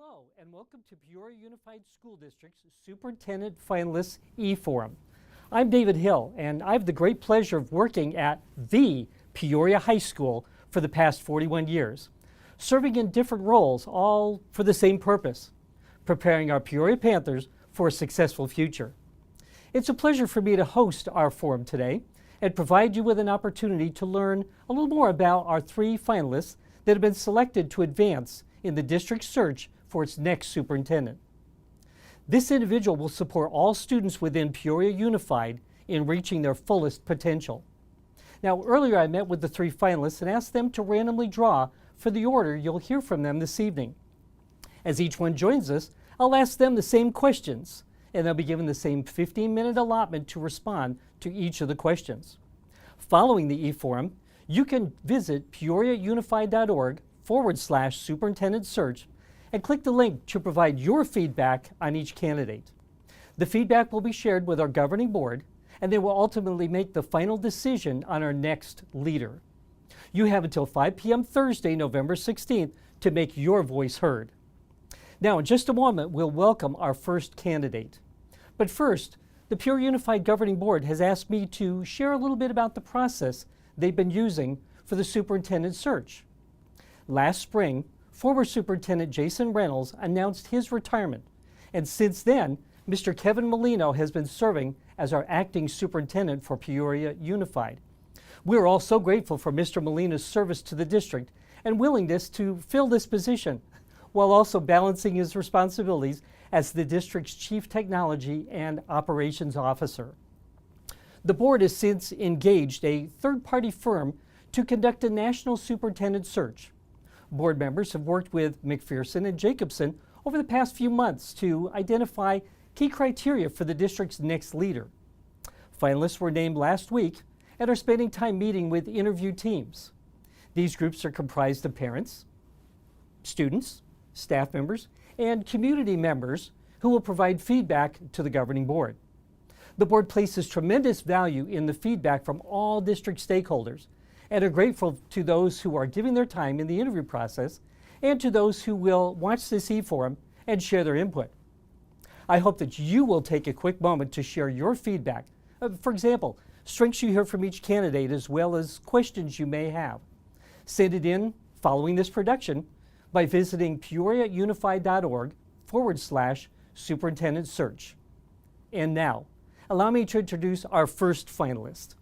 Hello, and welcome to Peoria Unified School District's Superintendent Finalists eForum. I'm David Hill, and I have the great pleasure of working at the Peoria High School for the past 41 years, serving in different roles, all for the same purpose: preparing our Peoria Panthers for a successful future. It's a pleasure for me to host our forum today and provide you with an opportunity to learn a little more about our three finalists that have been selected to advance in the district's search for its next superintendent. This individual will support all students within Peoria Unified in reaching their fullest potential. Now, earlier I met with the three finalists and asked them to randomly draw for the order you'll hear from them this evening. As each one joins us, I'll ask them the same questions, and they'll be given the same 15-minute allotment to respond to each of the questions. Following the eForum, you can visit peoriaunified.org/superintendent search and click the link to provide your feedback on each candidate. The feedback will be shared with our governing board, and they will ultimately make the final decision on our next leader. You have until 5 p.m. Thursday, November 16th, to make your voice heard. Now, in just a moment, we'll welcome our first candidate. But first, the Peoria Unified Governing Board has asked me to share a little bit about the process they've been using for the superintendent search. Last spring, former Superintendent Jason Reynolds announced his retirement, and since then, Mr. Kevin Molino has been serving as our acting superintendent for Peoria Unified. We're all so grateful for Mr. Molino's service to the district and willingness to fill this position, while also balancing his responsibilities as the district's Chief Technology and Operations Officer. The board has since engaged a third-party firm to conduct a national superintendent search. Board members have worked with McPherson and Jacobson over the past few months to identify key criteria for the district's next leader. Finalists were named last week and are spending time meeting with interview teams. These groups are comprised of parents, students, staff members, and community members who will provide feedback to the governing board. The board places tremendous value in the feedback from all district stakeholders and are grateful to those who are giving their time in the interview process and to those who will watch this eForum and share their input. I hope that you will take a quick moment to share your feedback. For example, strengths you hear from each candidate as well as questions you may have. Send it in following this production by visiting peoriaunified.org/superintendent search. And now, allow me to introduce our first finalist.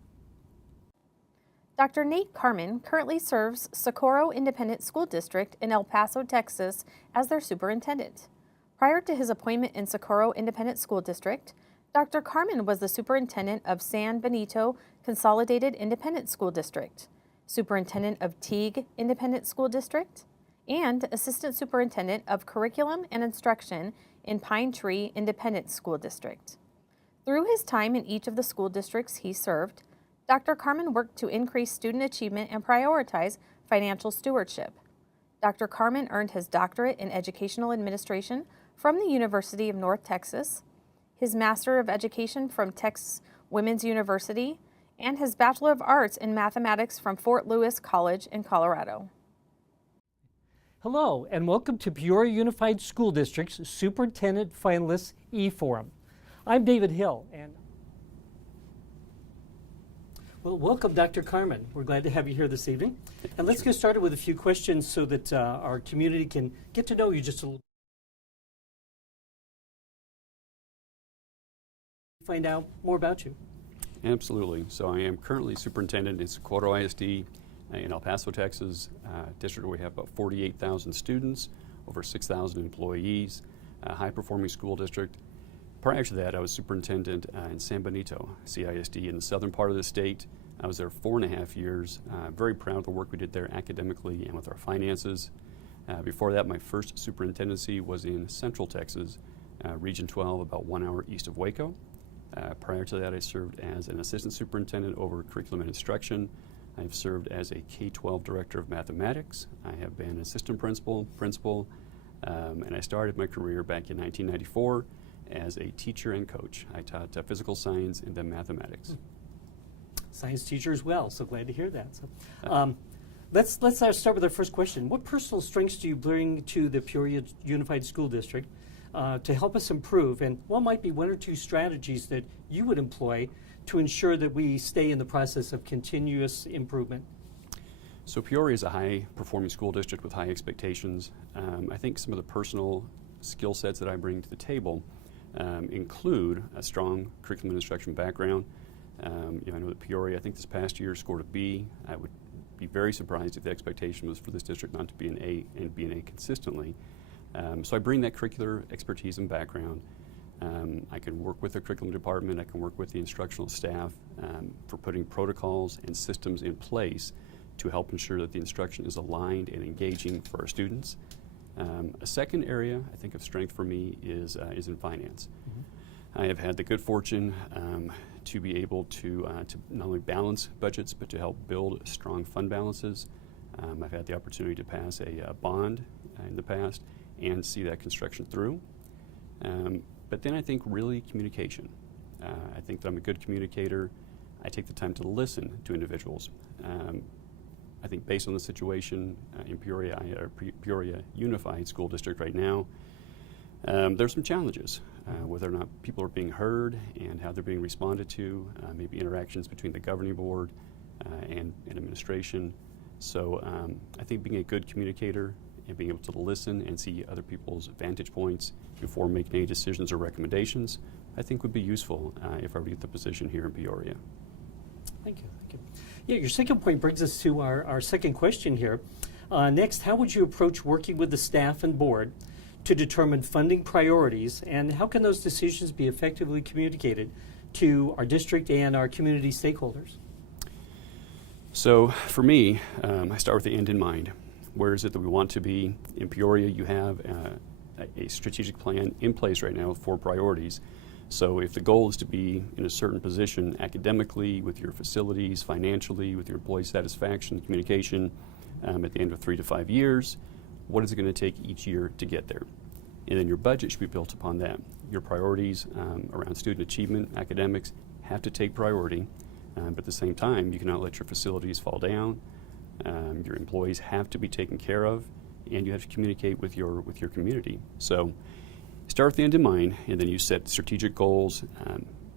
Dr. Nate Carmen currently serves Socorro Independent School District in El Paso, Texas as their superintendent. Prior to his appointment in Socorro Independent School District, Dr. Carmen was the superintendent of San Benito Consolidated Independent School District, superintendent of Teague Independent School District, and assistant superintendent of curriculum and instruction in Pine Tree Independent School District. Through his time in each of the school districts he served, Dr. Carmen worked to increase student achievement and prioritize financial stewardship. Dr. Carmen earned his doctorate in educational administration from the University of North Texas, his Master of Education from Texas Women's University, and his Bachelor of Arts in Mathematics from Fort Lewis College in Colorado. Hello, and welcome to Peoria Unified School District's Superintendent Finalists eForum. I'm David Hill, and well, welcome, Dr. Carmen. We're glad to have you here this evening. And let's get started with a few questions so that our community can get to know you just a little, find out more about you. Absolutely. So I am currently superintendent in Socorro ISD in El Paso, Texas, district where we have about 48,000 students, over 6,000 employees, a high-performing school district. Prior to that, I was superintendent in San Benito, CISD, in the southern part of the state. I was there 4.5 years. Very proud of the work we did there academically and with our finances. Before that, my first superintendency was in Central Texas, Region 12, about 1 hour east of Waco. Prior to that, I served as an assistant superintendent over curriculum and instruction. I've served as a K-12 director of mathematics. I have been assistant principal, and I started my career back in 1994 as a teacher and coach. I taught physical science and then mathematics. Science teacher as well, so glad to hear that. So, let's start with our first question. What personal strengths do you bring to the Peoria Unified School District to help us improve? And what might be one or two strategies that you would employ to ensure that we stay in the process of continuous improvement? So Peoria is a high-performing school district with high expectations. I think some of the personal skill sets that I bring to the table include a strong curriculum and instruction background. I know that Peoria, I think this past year, scored a B. I would be very surprised if the expectation was for this district not to be an A and be an A consistently. So I bring that curricular expertise and background. I can work with the curriculum department. I can work with the instructional staff for putting protocols and systems in place to help ensure that the instruction is aligned and engaging for our students. A second area I think of strength for me is in finance. Mm-hmm. I have had the good fortune to be able to not only balance budgets but to help build strong fund balances. I've had the opportunity to pass a bond in the past and see that construction through. But then I think really communication. I think that I'm a good communicator. I take the time to listen to individuals. I think based on the situation in Peoria, Peoria Unified School District right now, there's some challenges, whether or not people are being heard and how they're being responded to, maybe interactions between the governing board and administration. So I think being a good communicator and being able to listen and see other people's vantage points before making any decisions or recommendations, I think would be useful if I were to get the position here in Peoria. Thank you. Thank you. Yeah, your second point brings us to our second question here. Next, how would you approach working with the staff and board to determine funding priorities, and how can those decisions be effectively communicated to our district and our community stakeholders? So for me, I start with the end in mind. Where is it that we want to be? In Peoria, you have a strategic plan in place right now with 4 priorities. So if the goal is to be in a certain position academically, with your facilities, financially, with your employee satisfaction, communication, at the end of 3 to 5 years, what is it going to take each year to get there? And then your budget should be built upon that. Your priorities around student achievement, academics, have to take priority, but at the same time, you cannot let your facilities fall down. Your employees have to be taken care of, and you have to communicate with your community. So start with the end in mind, and then you set strategic goals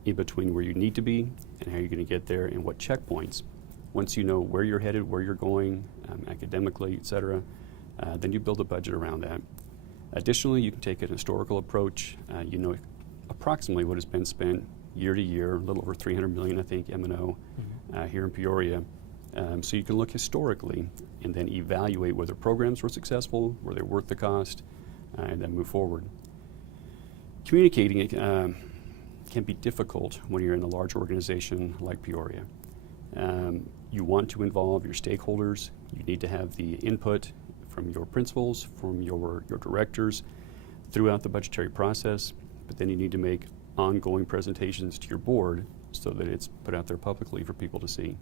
in between where you need to be and how you're going to get there and what checkpoints. Once you know where you're headed, where you're going, academically, et cetera, then you build a budget around that. Additionally, you can take an historical approach. You know approximately what has been spent year to year, a little over $300 million, I think, M&O here in Peoria. So you can look historically and then evaluate whether programs were successful, were they worth the cost, and then move forward. Communicating can be difficult when you're in a large organization like Peoria. You want to involve your stakeholders. You need to have the input from your principals, from your directors throughout the budgetary process, but then you need to make ongoing presentations to your board so that it's put out there publicly for people to see.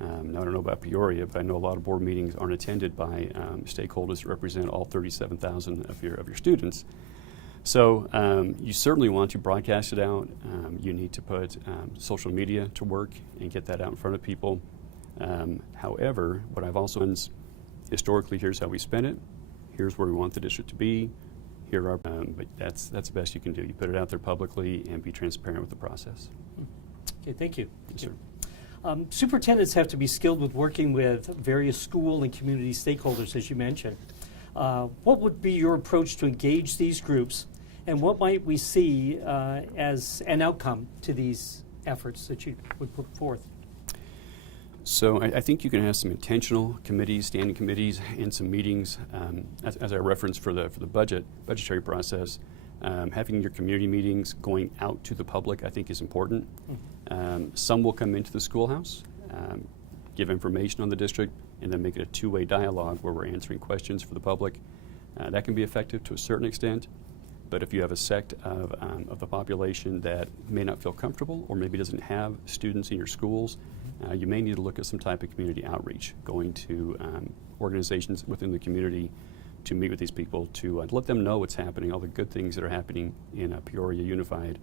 Now, I don't know about Peoria, but I know a lot of board meetings aren't attended by stakeholders that represent all 37,000 of your students. So you certainly want to broadcast it out. You need to put social media to work and get that out in front of people. However, what I've also done is historically, here's how we spent it. Here's where we want the district to be. Here are, but that's the best you can do. You put it out there publicly and be transparent with the process. Okay, thank you. Yes, sir. Superintendents have to be skilled with working with various school and community stakeholders, as you mentioned. What would be your approach to engage these groups, and what might we see as an outcome to these efforts that you would put forth? So I think you can have some intentional committees, standing committees, and some meetings. As I referenced for the budgetary process, having your community meetings going out to the public, I think, is important. Some will come into the schoolhouse, give information on the district, and then make it a two-way dialogue where we're answering questions for the public. That can be effective to a certain extent, but if you have a sect of the population that may not feel comfortable or maybe doesn't have students in your schools, you may need to look at some type of community outreach, going to organizations within the community to meet with these people, to let them know what's happening, all the good things that are happening in Peoria Unified,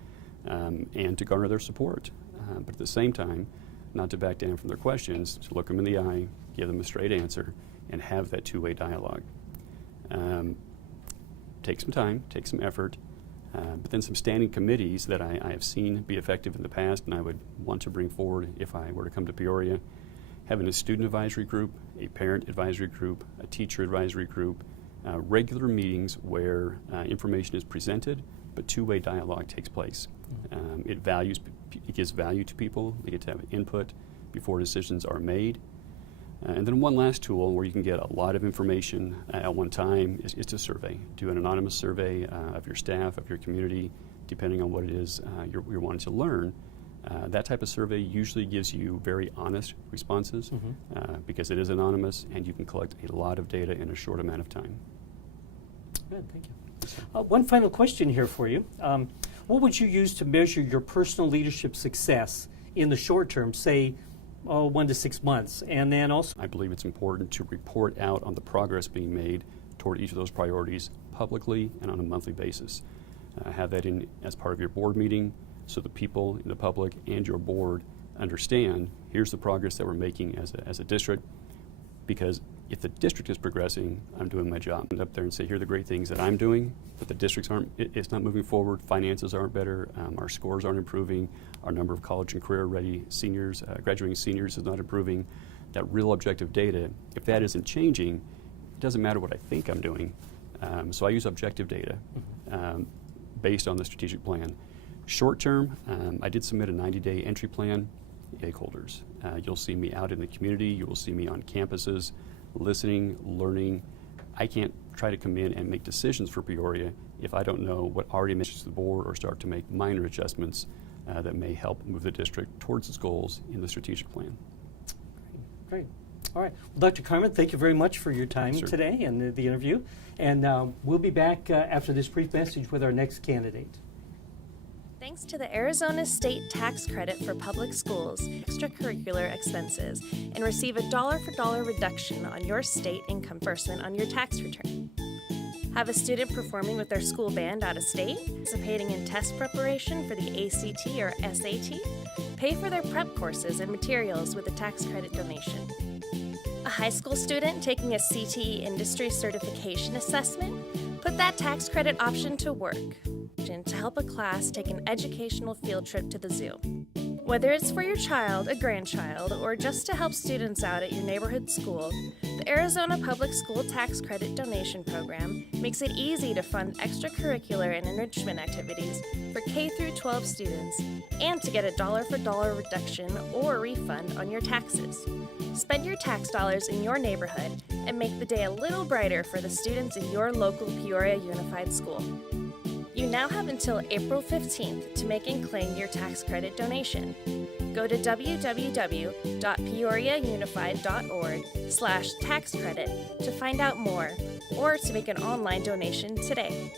and to garner their support. But at the same time, not to back down from their questions, to look them in the eye, give them a straight answer, and have that two-way dialogue. Take some time, take some effort, but then some standing committees that I have seen be effective in the past and I would want to bring forward if I were to come to Peoria. Having a student advisory group, a parent advisory group, a teacher advisory group, regular meetings where information is presented, but two-way dialogue takes place. It gives value to people. They get to have input before decisions are made. And then one last tool where you can get a lot of information at one time is to survey. Do an anonymous survey of your staff, of your community, depending on what it is you're wanting to learn. That type of survey usually gives you very honest responses because it is anonymous and you can collect a lot of data in a short amount of time. Good, thank you. One final question here for you. What would you use to measure your personal leadership success in the short term, say 1 to 6 months? And then also, I believe it's important to report out on the progress being made toward each of those priorities publicly and on a monthly basis. Have that in as part of your board meeting so the people in the public and your board understand here's the progress that we're making as a district, because if the district is progressing, I'm doing my job. I'd up there and say, here are the great things that I'm doing, but the districts aren't, it's not moving forward, finances aren't better, our scores aren't improving, our number of college and career ready seniors, graduating seniors is not improving. That real objective data, if that isn't changing, it doesn't matter what I think I'm doing. So I use objective data based on the strategic plan. Short term, I did submit a 90-day entry plan. Stakeholders. You'll see me out in the community, you will see me on campuses, listening, learning. I can't try to come in and make decisions for Peoria if I don't know what already makes the board or start to make minor adjustments that may help move the district towards its goals in the strategic plan. Great. All right. Well, Dr. Carmen, thank you very much for your time today and the interview. And we'll be back after this brief message with our next candidate. Thanks to the Arizona State Tax Credit for Public Schools, extracurricular expenses, and receive a dollar-for-dollar reduction on your state income reimbursement on your tax return. Have a student performing with their school band out of state, participating in test preparation for the ACT or SAT? Pay for their prep courses and materials with a tax credit donation. A high school student taking a CTE industry certification assessment? Put that tax credit option to work to help a class take an educational field trip to the zoo. Whether it's for your child, a grandchild, or just to help students out at your neighborhood school, the Arizona Public School Tax Credit Donation Program makes it easy to fund extracurricular and enrichment activities for K-12 students and to get a dollar-for-dollar reduction or refund on your taxes. Spend your tax dollars in your neighborhood and make the day a little brighter for the students in your local Peoria Unified School. You now have until April 15th to make and claim your tax credit donation. Go to www.peoriaunified.org/tax credit to find out more or to make an online donation today.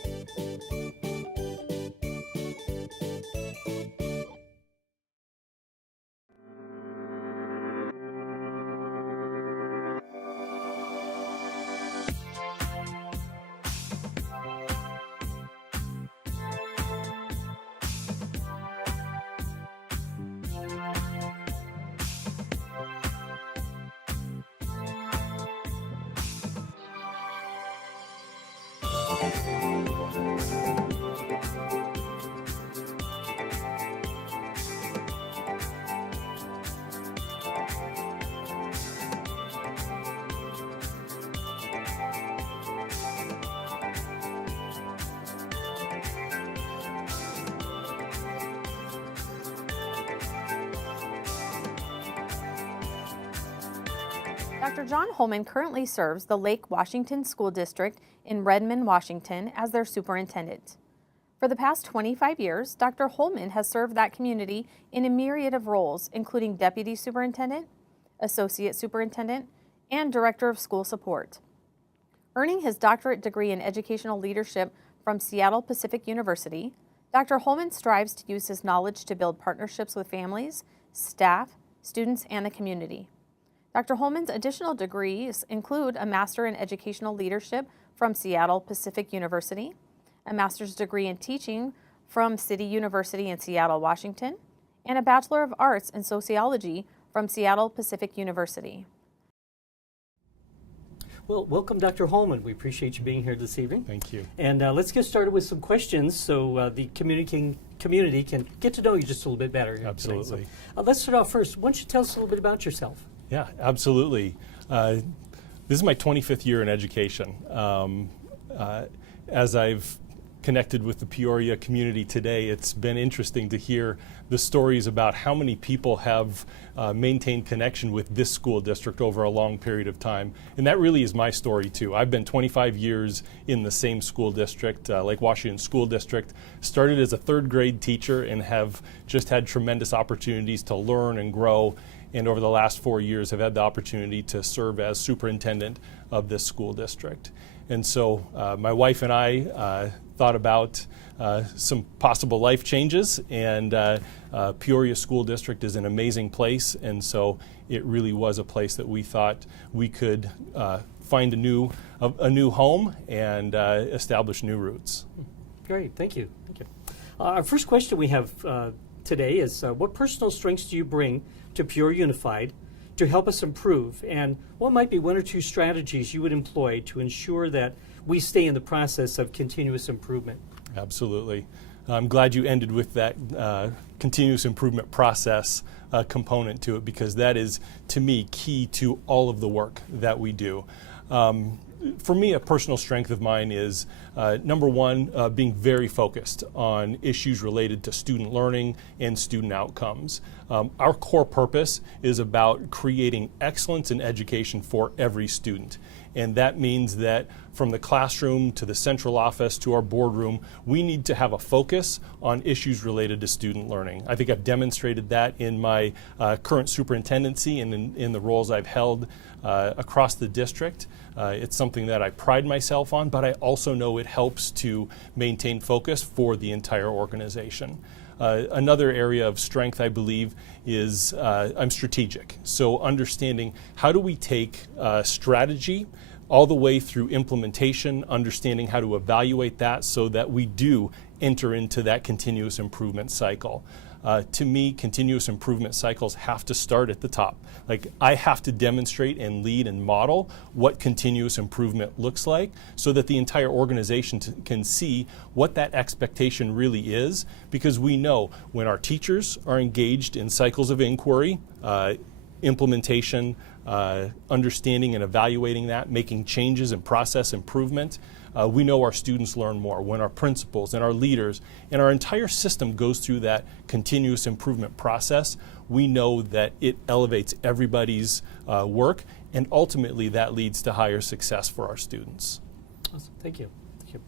Dr. John Holman currently serves the Lake Washington School District in Redmond, Washington as their superintendent. For the past 25 years, Dr. Holman has served that community in a myriad of roles, including deputy superintendent, associate superintendent, and director of school support. Earning his doctorate degree in educational leadership from Seattle Pacific University, Dr. Holman strives to use his knowledge to build partnerships with families, staff, students, and the community. Dr. Holman's additional degrees include a Master in Educational Leadership from Seattle Pacific University, a master's degree in teaching from City University in Seattle, Washington, and a Bachelor of Arts in Sociology from Seattle Pacific University. Well, welcome, Dr. Holman. We appreciate you being here this evening. Thank you. And let's get started with some questions so the community can get to know you just a little bit better. Here Absolutely. today. So, let's start off first. Why don't you tell us a little bit about yourself? Yeah, absolutely. This is my 25th year in education. As I've connected with the Peoria community today, it's been interesting to hear the stories about how many people have maintained connection with this school district over a long period of time. And that really is my story too. I've been 25 years in the same school district, Lake Washington School District. Started as a third grade teacher and have just had tremendous opportunities to learn and grow. And over the last 4 years have had the opportunity to serve as superintendent of this school district. And so my wife and I thought about some possible life changes, and Peoria School District is an amazing place, and so it really was a place that we thought we could find a new home and establish new roots. Great, thank you. Thank you. Our first question we have today is, what personal strengths do you bring to Peoria Unified to help us improve, and what might be one or two strategies you would employ to ensure that we stay in the process of continuous improvement? Absolutely. I'm glad you ended with that continuous improvement process component to it, because that is, to me, key to all of the work that we do. For me, a personal strength of mine is, number one, being very focused on issues related to student learning and student outcomes. Our core purpose is about creating excellence in education for every student. And that means that from the classroom to the central office to our boardroom, we need to have a focus on issues related to student learning. I think I've demonstrated that in my current superintendency and in the roles I've held across the district. It's something that I pride myself on, but I also know it helps to maintain focus for the entire organization. Another area of strength, I believe, is I'm strategic. So understanding how do we take strategy all the way through implementation, understanding how to evaluate that so that we do enter into that continuous improvement cycle. To me, continuous improvement cycles have to start at the top. Like, I have to demonstrate and lead and model what continuous improvement looks like so that the entire organization can see what that expectation really is, because we know when our teachers are engaged in cycles of inquiry, implementation, understanding and evaluating that, making changes and process improvement, we know our students learn more. When our principals and our leaders and our entire system goes through that continuous improvement process, we know that it elevates everybody's work, and ultimately that leads to higher success for our students. Awesome. Thank you. Thank you.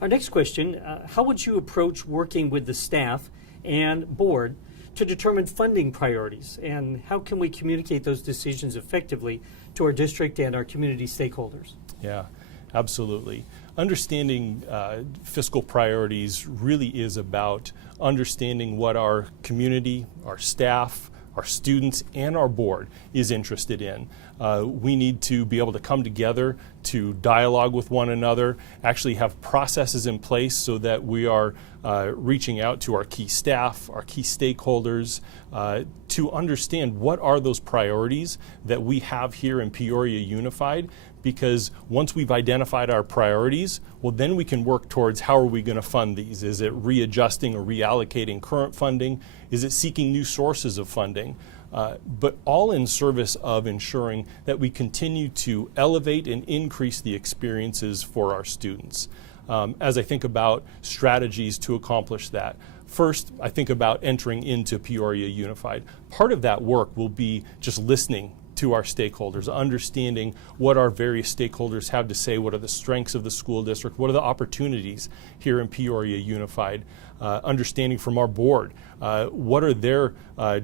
Our next question, how would you approach working with the staff and board to determine funding priorities, and how can we communicate those decisions effectively to our district and our community stakeholders? Yeah, absolutely. Understanding fiscal priorities really is about understanding what our community, our staff, our students, and our board is interested in. We need to be able to come together to dialogue with one another, actually have processes in place so that we are reaching out to our key staff, our key stakeholders, to understand what are those priorities that we have here in Peoria Unified, because once we've identified our priorities, well, then we can work towards how are we going to fund these. Is it readjusting or reallocating current funding? Is it seeking new sources of funding? But all in service of ensuring that we continue to elevate and increase the experiences for our students. As I think about strategies to accomplish that, first, I think about entering into Peoria Unified. Part of that work will be just listening to our stakeholders, understanding what our various stakeholders have to say, what are the strengths of the school district, what are the opportunities here in Peoria Unified, understanding from our board, what are their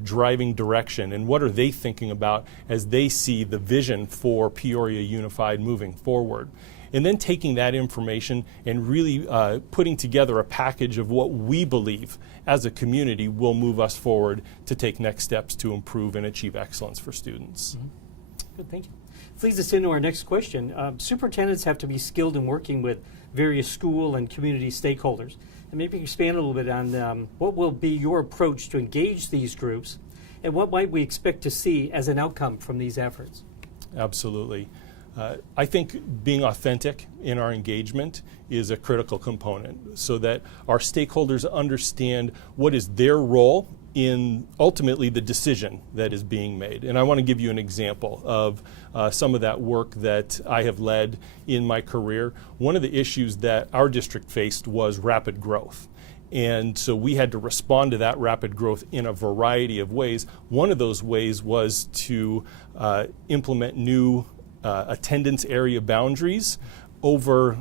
driving direction and what are they thinking about as they see the vision for Peoria Unified moving forward. And then taking that information and really putting together a package of what we believe as a community will move us forward to take next steps to improve and achieve excellence for students. Mm-hmm. Good, thank you. This leads us into our next question. Superintendents have to be skilled in working with various school and community stakeholders. And maybe expand a little bit on what will be your approach to engage these groups, and what might we expect to see as an outcome from these efforts? Absolutely. I think being authentic in our engagement is a critical component so that our stakeholders understand what is their role in ultimately the decision that is being made. And I want to give you an example of some of that work that I have led in my career. One of the issues that our district faced was rapid growth. And so we had to respond to that rapid growth in a variety of ways. One of those ways was to implement new attendance area boundaries over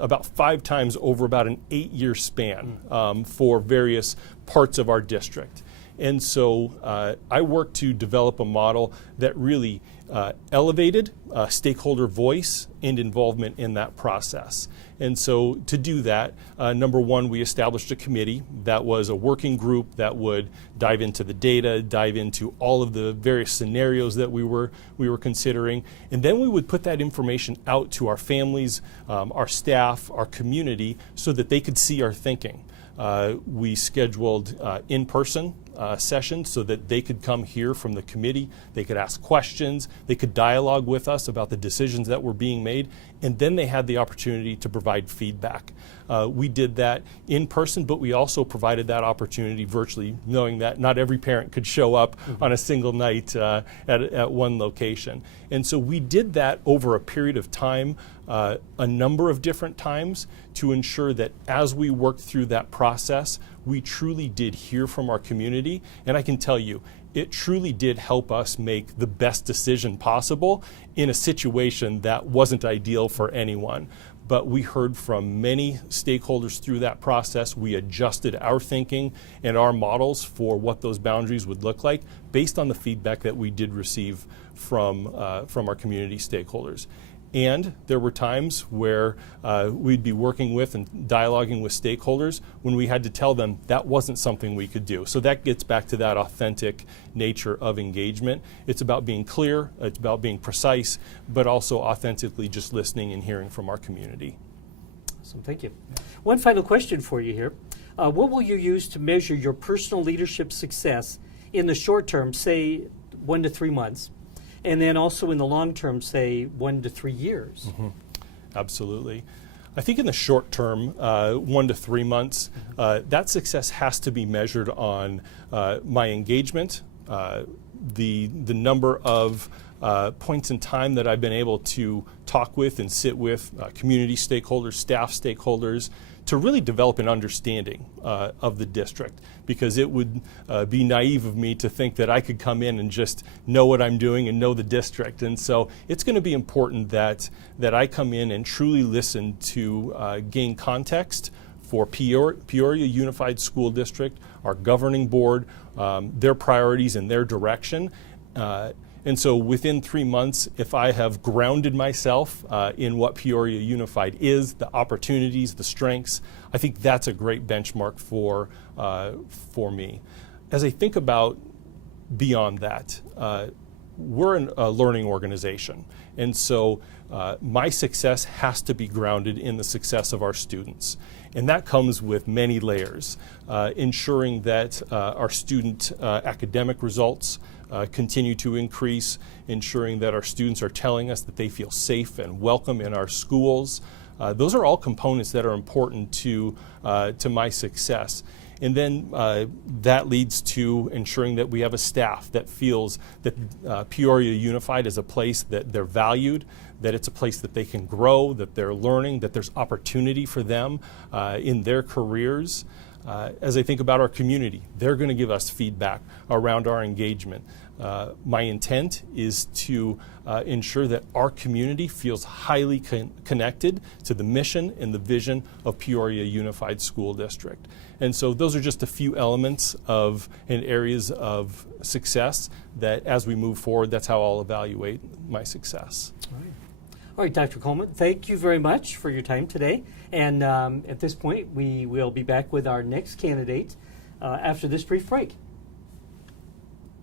about 5 times over about an 8-year span for various parts of our district. And so I worked to develop a model that really elevated stakeholder voice and involvement in that process. And so to do that, number one, we established a committee that was a working group that would dive into the data, dive into all of the various scenarios that we were considering, and then we would put that information out to our families, our staff, our community, so that they could see our thinking. We scheduled in-person sessions so that they could come hear from the committee, they could ask questions, they could dialogue with us about the decisions that were being made, and then they had the opportunity to provide feedback. We did that in person, but we also provided that opportunity virtually, knowing that not every parent could show up on a single night at one location. And so we did that over a period of time, a number of different times, to ensure that as we worked through that process, we truly did hear from our community. And I can tell you, it truly did help us make the best decision possible in a situation that wasn't ideal for anyone. But we heard from many stakeholders through that process. We adjusted our thinking and our models for what those boundaries would look like based on the feedback that we did receive from our community stakeholders. And there were times where we'd be working with and dialoguing with stakeholders when we had to tell them that wasn't something we could do. So that gets back to that authentic nature of engagement. It's about being clear, it's about being precise, but also authentically just listening and hearing from our community. Awesome, thank you. One final question for you here. What will you use to measure your personal leadership success in the short term, say 1 to 3 months? And then also in the long term, say 1 to 3 years. Mm-hmm. Absolutely. I think in the short term, 1 to 3 months, that success has to be measured on my engagement, the number of points in time that I've been able to talk with and sit with community stakeholders, staff stakeholders, to really develop an understanding of the district, because it would be naive of me to think that I could come in and just know what I'm doing and know the district. And so it's going to be important that I come in and truly listen to gain context for Peoria Unified School District, our governing board, their priorities and their direction. And so within 3 months, if I have grounded myself in what Peoria Unified is, the opportunities, the strengths, I think that's a great benchmark for me. As I think about beyond that, we're a learning organization. And so my success has to be grounded in the success of our students. And that comes with many layers, ensuring that our student academic results continue to increase, ensuring that our students are telling us that they feel safe and welcome in our schools. Those are all components that are important to my success. And then that leads to ensuring that we have a staff that feels that Peoria Unified is a place that they're valued, that it's a place that they can grow, that they're learning, that there's opportunity for them in their careers. As I think about our community, they're going to give us feedback around our engagement. My intent is to ensure that our community feels highly connected to the mission and the vision of Peoria Unified School District. And so those are just a few elements of and areas of success that as we move forward, that's how I'll evaluate my success. All right, Dr. Coleman, thank you very much for your time today. And at this point, we will be back with our next candidate after this brief break.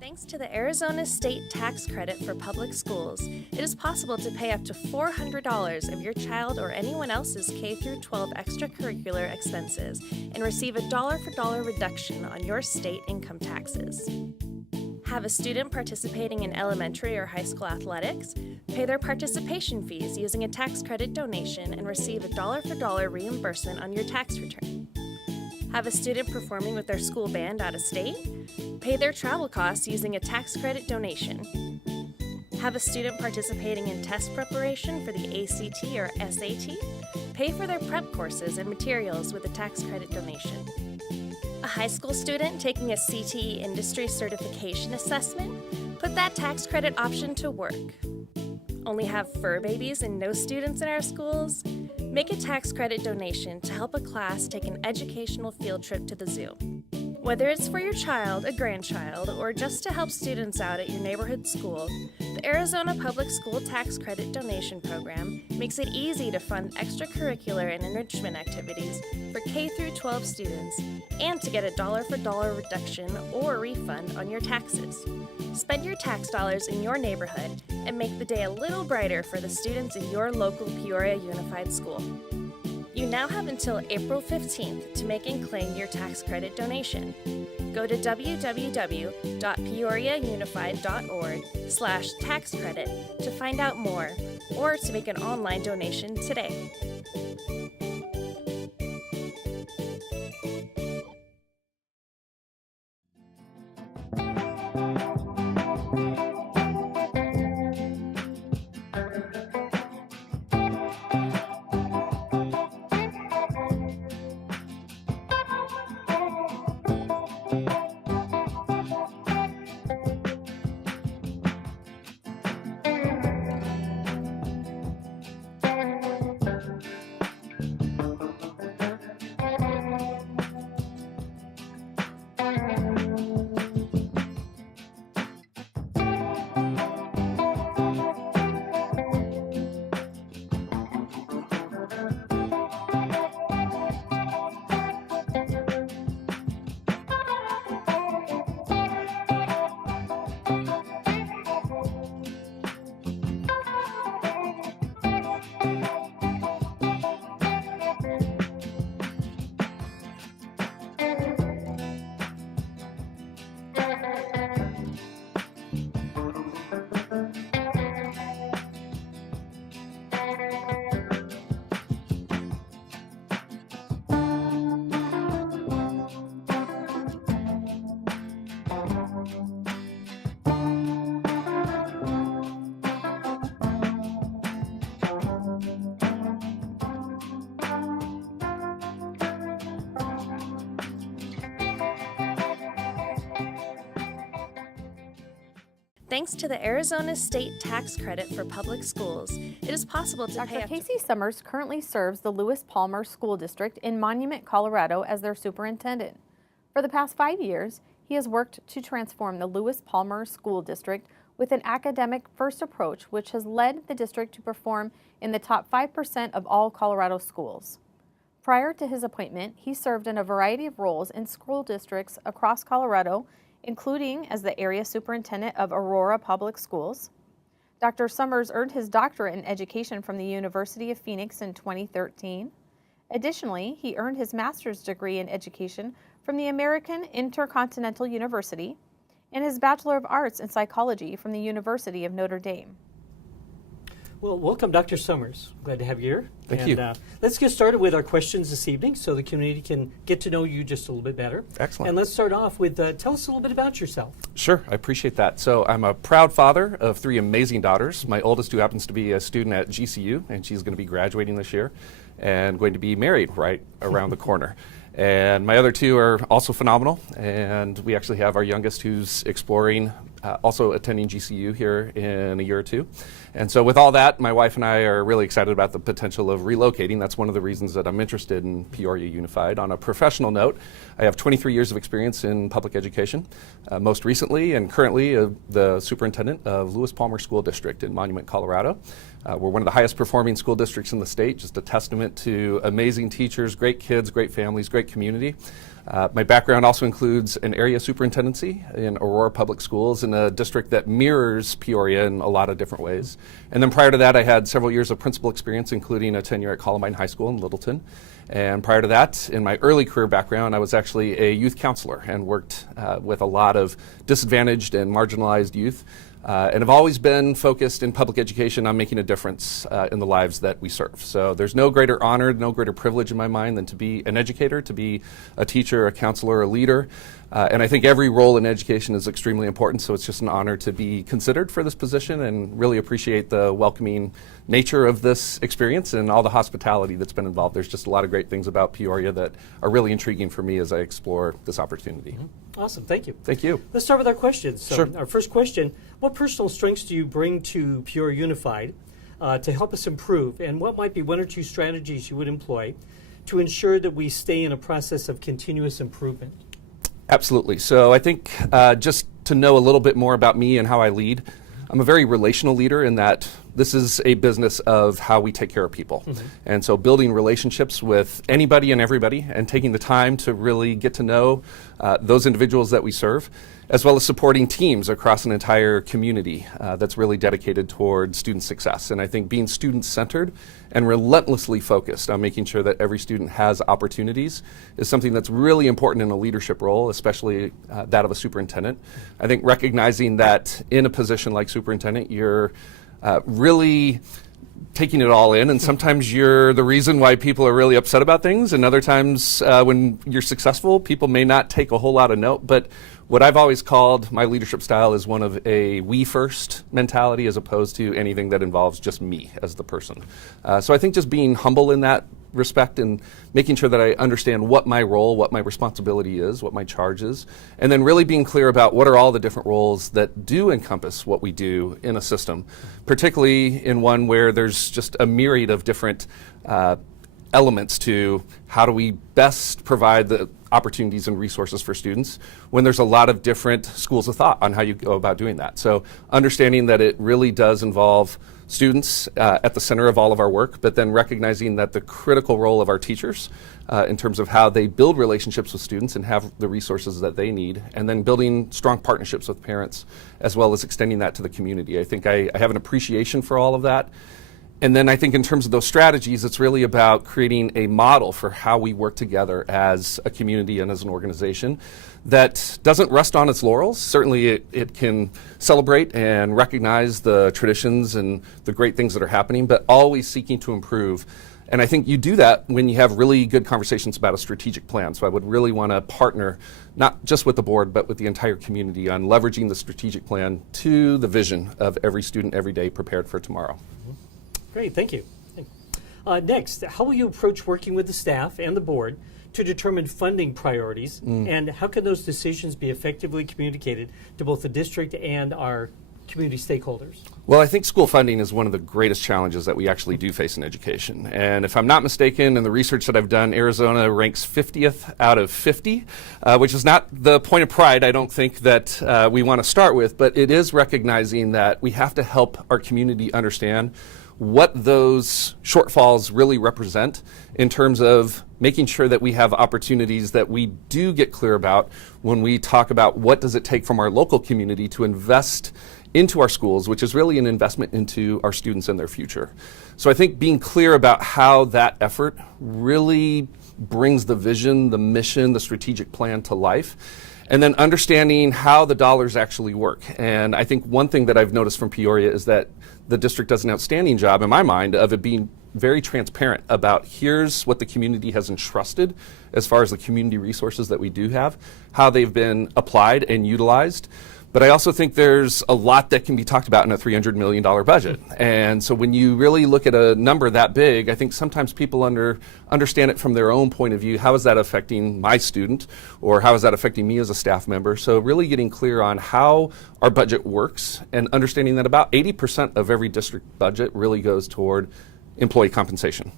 Thanks to the Arizona State Tax Credit for Public Schools, it is possible to pay up to $400 of your child or anyone else's K-12 extracurricular expenses and receive a dollar-for-dollar reduction on your state income taxes. Have a student participating in elementary or high school athletics? Pay their participation fees using a tax credit donation and receive a dollar-for-dollar reimbursement on your tax return. Have a student performing with their school band out of state? Pay their travel costs using a tax credit donation. Have a student participating in test preparation for the ACT or SAT? Pay for their prep courses and materials with a tax credit donation. A high school student taking a CTE industry certification assessment? Put that tax credit option to work. Only have fur babies and no students in our schools? Make a tax credit donation to help a class take an educational field trip to the zoo. Whether it's for your child, a grandchild, or just to help students out at your neighborhood school, the Arizona Public School Tax Credit Donation Program makes it easy to fund extracurricular and enrichment activities for K through 12 students and to get a dollar-for-dollar reduction or refund on your taxes. Spend your tax dollars in your neighborhood and make the day a little brighter for the students in your local Peoria Unified School. You now have until April 15th to make and claim your tax credit donation. Go to www.peoriaunified.org/tax credit to find out more or to make an online donation today. Thanks to the Arizona State Tax Credit for Public Schools, it is possible to pay Dr. up to Casey Summers currently serves the Lewis Palmer School District in Monument, Colorado as their superintendent. For the past 5 years, he has worked to transform the Lewis Palmer School District with an academic-first approach, which has led the district to perform in the top 5% of all Colorado schools. Prior to his appointment, he served in a variety of roles in school districts across Colorado, including as the area superintendent of Aurora Public Schools. Dr. Summers earned his doctorate in education from the University of Phoenix in 2013. Additionally, he earned his master's degree in education from the American Intercontinental University and his Bachelor of Arts in Psychology from the University of Notre Dame. Well, welcome, Dr. Summers. Glad to have you here. Thank you. Let's get started with our questions this evening so the community can get to know you just a little bit better. Excellent. And let's start off with, tell us a little bit about yourself. Sure, I appreciate that. So I'm a proud father of 3 amazing daughters. My oldest, who happens to be a student at GCU, and she's going to be graduating this year and going to be married right around the corner. And my other 2 are also phenomenal, and we actually have our youngest who's exploring, also attending GCU here in a year or 2. And so with all that, my wife and I are really excited about the potential of relocating. That's one of the reasons that I'm interested in Peoria Unified. On a professional note, I have 23 years of experience in public education, most recently and currently the superintendent of Lewis Palmer School District in Monument, Colorado. We're one of the highest performing school districts in the state, just a testament to amazing teachers, great kids, great families, great community. My background also includes an area superintendency in Aurora Public Schools in a district that mirrors Peoria in a lot of different ways. And then prior to that, I had several years of principal experience, including a tenure at Columbine High School in Littleton. And prior to that, in my early career background, I was actually a youth counselor and worked with a lot of disadvantaged and marginalized youth. And have always been focused in public education on making a difference in the lives that we serve. So there's no greater honor, no greater privilege in my mind than to be an educator, to be a teacher, a counselor, a leader. And I think every role in education is extremely important, so it's just an honor to be considered for this position and really appreciate the welcoming nature of this experience and all the hospitality that's been involved. There's just a lot of great things about Peoria that are really intriguing for me as I explore this opportunity. Awesome, thank you. Thank you. Let's start with our questions. So Sure. Our first question, what personal strengths do you bring to Peoria Unified to help us improve? And what might be one or two strategies you would employ to ensure that we stay in a process of continuous improvement? Absolutely. So I think just to know a little bit more about me and how I lead, I'm a very relational leader in that this is a business of how we take care of people. And so building relationships with anybody and everybody and taking the time to really get to know those individuals that we serve, as well as supporting teams across an entire community that's really dedicated toward student success. And I think being student-centered and relentlessly focused on making sure that every student has opportunities is something that's really important in a leadership role, especially that of a superintendent. I think recognizing that in a position like superintendent, you're really taking it all in, and sometimes you're the reason why people are really upset about things, and other times when you're successful, people may not take a whole lot of note. But what I've always called my leadership style is one of a we first mentality as opposed to anything that involves just me as the person. So I think just being humble in that respect and making sure that I understand what my role, what my responsibility is, what my charge is, and then really being clear about what are all the different roles that do encompass what we do in a system, particularly in one where there's just a myriad of different elements to how do we best provide the opportunities and resources for students when there's a lot of different schools of thought on how you go about doing that. So understanding that it really does involve students at the center of all of our work, but then recognizing that the critical role of our teachers in terms of how they build relationships with students and have the resources that they need, and then building strong partnerships with parents, as well as extending that to the community. I think I have an appreciation for all of that. And then I think in terms of those strategies, it's really about creating a model for how we work together as a community and as an organization that doesn't rest on its laurels. Certainly it can celebrate and recognize the traditions and the great things that are happening, but always seeking to improve. And I think you do that when you have really good conversations about a strategic plan. So I would really want to partner not just with the board, but with the entire community on leveraging the strategic plan to the vision of every student every day prepared for tomorrow. Great, thank you. Next, how will you approach working with the staff and the board to determine funding priorities, and how can those decisions be effectively communicated to both the district and our community stakeholders? Well, I think school funding is one of the greatest challenges that we actually do face in education. And if I'm not mistaken, in the research that I've done, Arizona ranks 50th out of 50, which is not the point of pride, I don't think, that we want to start with, but it is recognizing that we have to help our community understand what those shortfalls really represent in terms of making sure that we have opportunities that we do get clear about when we talk about what does it take from our local community to invest into our schools, which is really an investment into our students and their future. So I think being clear about how that effort really brings the vision, the mission, the strategic plan to life, and then understanding how the dollars actually work. And I think one thing that I've noticed from Peoria is that the district does an outstanding job, in my mind, of it being very transparent about here's what the community has entrusted as far as the community resources that we do have, how they've been applied and utilized. But I also think there's a lot that can be talked about in a $300 million budget. And so when you really look at a number that big, I think sometimes people understand it from their own point of view. How is that affecting my student? Or how is that affecting me as a staff member? So really getting clear on how our budget works and understanding that about 80% of every district budget really goes toward employee compensation.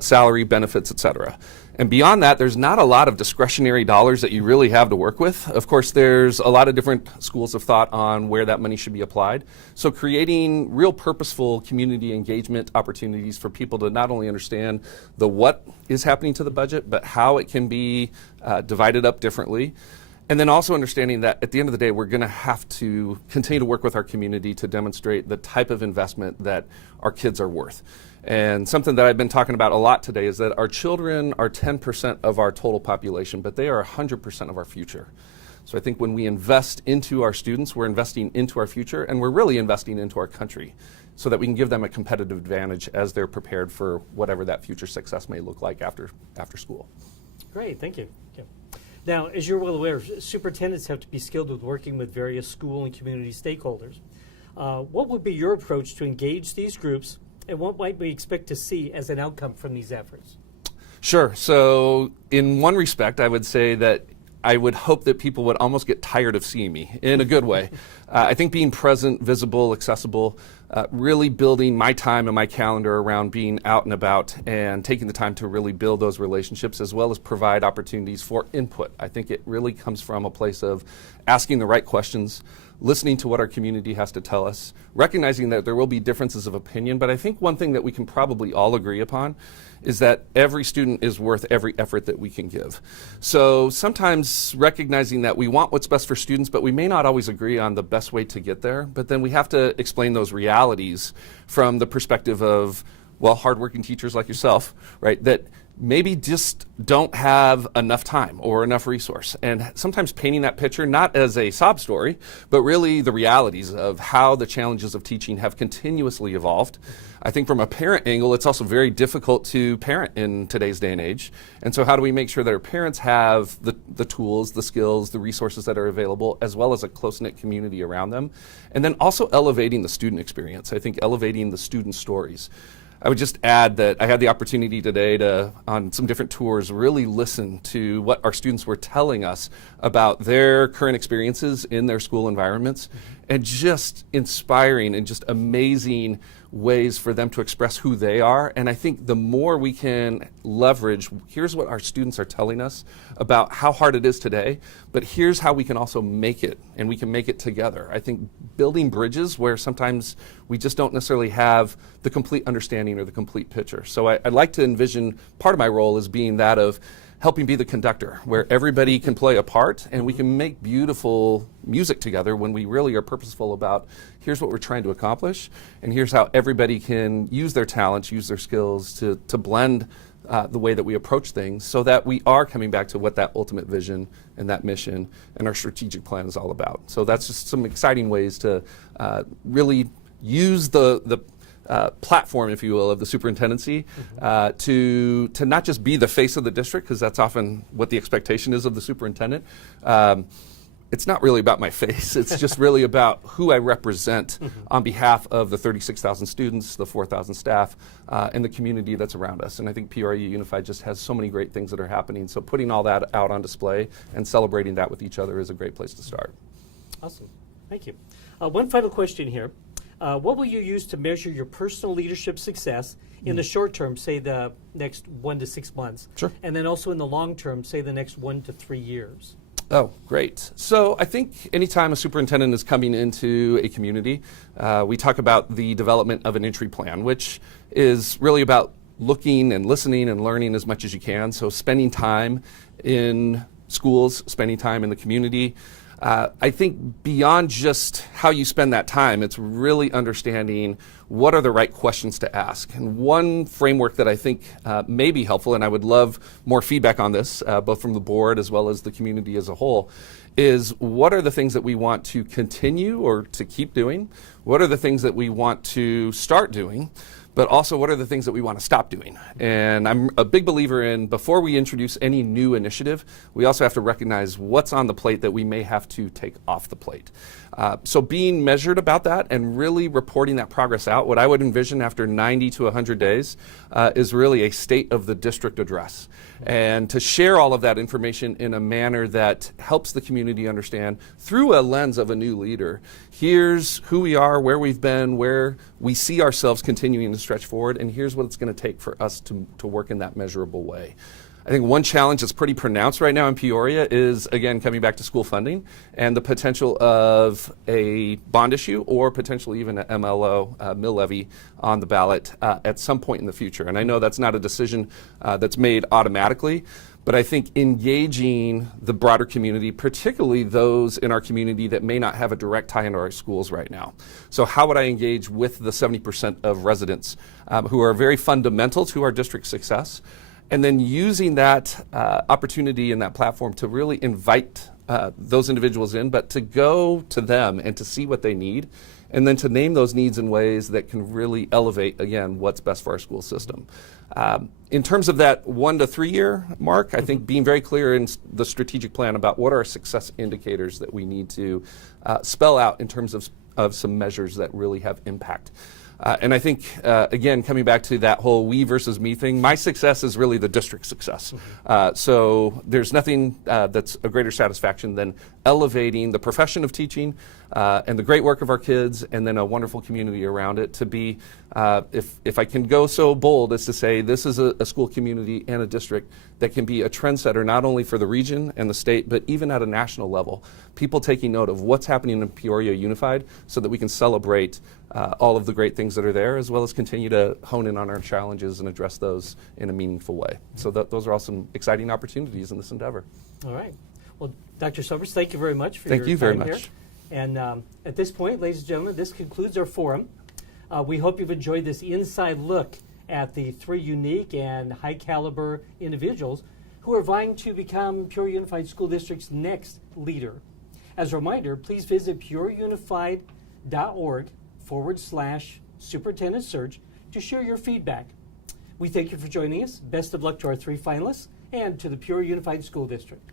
salary, benefits, et cetera. And beyond that, there's not a lot of discretionary dollars that you really have to work with. Of course, there's a lot of different schools of thought on where that money should be applied. So creating real purposeful community engagement opportunities for people to not only understand the what is happening to the budget, but how it can be divided up differently. And then also understanding that at the end of the day, we're going to have to continue to work with our community to demonstrate the type of investment that our kids are worth. And something that I've been talking about a lot today is that our children are 10% of our total population, but they are 100% of our future. So I think when we invest into our students, we're investing into our future, and we're really investing into our country so that we can give them a competitive advantage as they're prepared for whatever that future success may look like after school. Great, thank you. Now, as you're well aware, superintendents have to be skilled with working with various school and community stakeholders. What would be your approach to engage these groups, and what might we expect to see as an outcome from these efforts? Sure. So in one respect, I would say that I would hope that people would almost get tired of seeing me in a good way. I think being present, visible, accessible, really building my time and my calendar around being out and about and taking the time to really build those relationships as well as provide opportunities for input. I think it really comes from a place of asking the right questions, listening to what our community has to tell us, recognizing that there will be differences of opinion, but I think one thing that we can probably all agree upon is that every student is worth every effort that we can give. So sometimes recognizing that we want what's best for students, but we may not always agree on the best way to get there, but then we have to explain those realities from the perspective of, well, hardworking teachers like yourself, right, that maybe just don't have enough time or enough resource. And sometimes painting that picture, not as a sob story, but really the realities of how the challenges of teaching have continuously evolved. I think from a parent angle, it's also very difficult to parent in today's day and age. And so how do we make sure that our parents have the tools, the skills, the resources that are available, as well as a close-knit community around them? And then also elevating the student experience. I think elevating the student stories. I would just add that I had the opportunity today to, on some different tours, really listen to what our students were telling us about their current experiences in their school environments, and just inspiring and just amazing ways for them to express who they are. And I think the more we can leverage, here's what our students are telling us about how hard it is today, but here's how we can also make it, and we can make it together. I think building bridges where sometimes we just don't necessarily have the complete understanding or the complete picture. So I'd like to envision part of my role as being that of helping be the conductor, where everybody can play a part and we can make beautiful music together when we really are purposeful about here's what we're trying to accomplish, and here's how everybody can use their talents, use their skills to blend the way that we approach things so that we are coming back to what that ultimate vision and that mission and our strategic plan is all about. So that's just some exciting ways to really use the platform, if you will, of the superintendency to not just be the face of the district, because that's often what the expectation is of the superintendent. It's not really about my face. It's just really about who I represent on behalf of the 36,000 students, the 4,000 staff, and the community that's around us. And I think Peoria Unified just has so many great things that are happening. So putting all that out on display and celebrating that with each other is a great place to start. Awesome. Thank you. One final question here. What will you use to measure your personal leadership success in the short term, say the next 1 to 6 months? Sure. And then also in the long term, say the next 1 to 3 years? Oh, great. So I think anytime a superintendent is coming into a community, we talk about the development of an entry plan, which is really about looking and listening and learning as much as you can. So spending time in schools, spending time in the community. I think beyond just how you spend that time, it's really understanding what are the right questions to ask. And one framework that I think may be helpful, and I would love more feedback on this, both from the board as well as the community as a whole, is what are the things that we want to continue or to keep doing? What are the things that we want to start doing? But also, what are the things that we want to stop doing? And I'm a big believer in, before we introduce any new initiative, we also have to recognize what's on the plate that we may have to take off the plate. So being measured about that and really reporting that progress out, what I would envision after 90 to 100 days is really a state of the district address. And to share all of that information in a manner that helps the community understand through a lens of a new leader, here's who we are, where we've been, where we see ourselves continuing to stretch forward, and here's what it's going to take for us to work in that measurable way. I think one challenge that's pretty pronounced right now in Peoria is, again, coming back to school funding and the potential of a bond issue or potentially even an MLO, mill levy, on the ballot at some point in the future. And I know that's not a decision that's made automatically, but I think engaging the broader community, particularly those in our community that may not have a direct tie into our schools right now. So how would I engage with the 70% of residents who are very fundamental to our district's success? And then using that opportunity and that platform to really invite those individuals in, but to go to them and to see what they need, and then to name those needs in ways that can really elevate, again, what's best for our school system. In terms of that 1 to 3 year mark, I think being very clear in the strategic plan about what are success indicators that we need to spell out in terms of some measures that really have impact. And I think, again, coming back to that whole we versus me thing, my success is really the district's success. So there's nothing that's a greater satisfaction than elevating the profession of teaching and the great work of our kids, and then a wonderful community around it to be, if I can go so bold as to say this is a school community and a district that can be a trendsetter not only for the region and the state, but even at a national level. People taking note of what's happening in Peoria Unified so that we can celebrate all of the great things that are there, as well as continue to hone in on our challenges and address those in a meaningful way. So those are all some exciting opportunities in this endeavor. All right. Well, Dr. Summers, thank you very much for Thank your you very time here. much. And at this point, ladies and gentlemen, this concludes our forum. We hope you've enjoyed this inside look at the 3 unique and high caliber individuals who are vying to become Peoria Unified School District's next leader. As a reminder, please visit peoriaunified.org/superintendent search to share your feedback. We thank you for joining us. Best of luck to our 3 finalists and to the Peoria Unified School District.